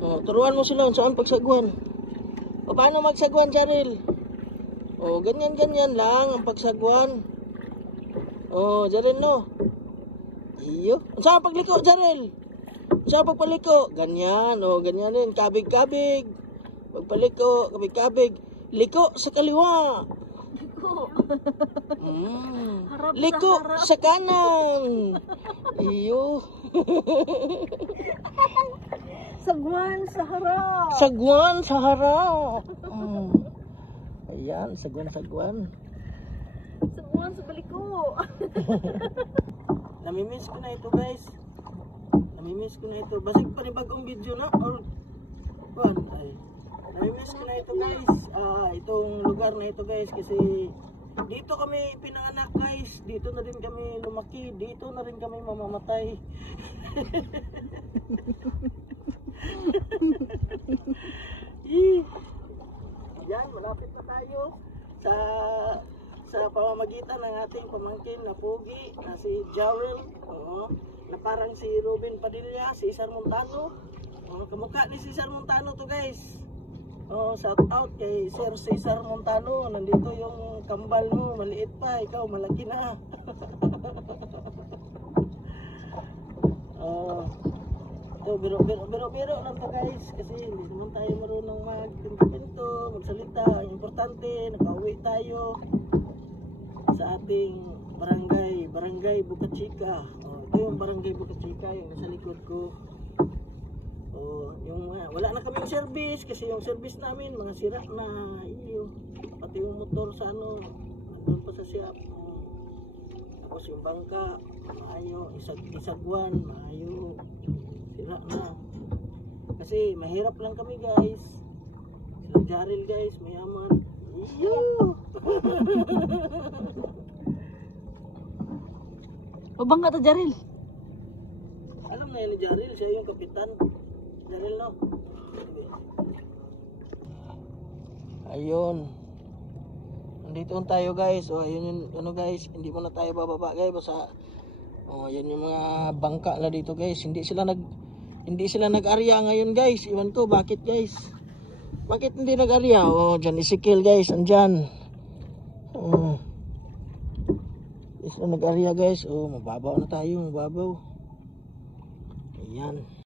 Oh, turuan mo sila saan pagsagwan. O paano magsagwan, Jaril? O, ganyan-ganyan lang ang pagsagwan. O, Jaril, no? Iyo. Saan pagliko, Jaril? Saan pagpaliko? Ganyan. O, ganyan din. Kabig-kabig. Pagpaliko, kabig-kabig. Liko sa kaliwa. Liko. Liko sa kanan. Iyo. Sagwan sa harap. Sagwan sa harap. Ayan, sagwan-sagwan. Sagwan sa baliko. Namimiss ko na ito, guys. Namimiss ko na ito. Basig pa ni bagong video na. Or, ay. Namimiss ko na ito, guys. Itong lugar na ito, guys. Kasi dito kami pinanganak, guys. Dito na rin kami lumaki. Dito na rin kami mamamatay. Yan, malapit na tayo sa pamamagitan ng ating pamangkin na pogi na si Jaril, na parang si Ruben Padilla, si Cesar Montano. Kamukha ni Cesar Montano to, guys. Shout out kay Sir Cesar Montano. Nandito yung kambal mo, maliit pa, ikaw malaki na. Ito, biro lang to, guys, kasi hindi naman tayo marunong magpinto, magsalita. Ang importante, nakauwi tayo sa ating barangay Bukachika. Ito yung barangay Bukachika, yung nasa likod ko. Wala na kaming service kasi yung service namin mga sira na. Pati yung motor sa nandun pa sa shop. Tapos yung bangka, maayo, isagwan, maayo, sira na. Kasi mahirap lang kami, guys. Sila Jaril, guys, mayaman. Mabangga to, Jaril. Alam na yun ni Jaril, siya yung kapitan. Jaril, no? Ayun. Nandito tayo, guys. Ayun yung guys, hindi mo na tayo bababa, guys. Basta yan yung mga bangka na dito, guys. Hindi sila nag-area ngayon, guys. Iwan ko bakit, guys. Bakit hindi nag-area? Diyan Ezekiel, guys. Andyan. Is na nag-area, guys. Mababaw na tayo, mababaw. Ayan.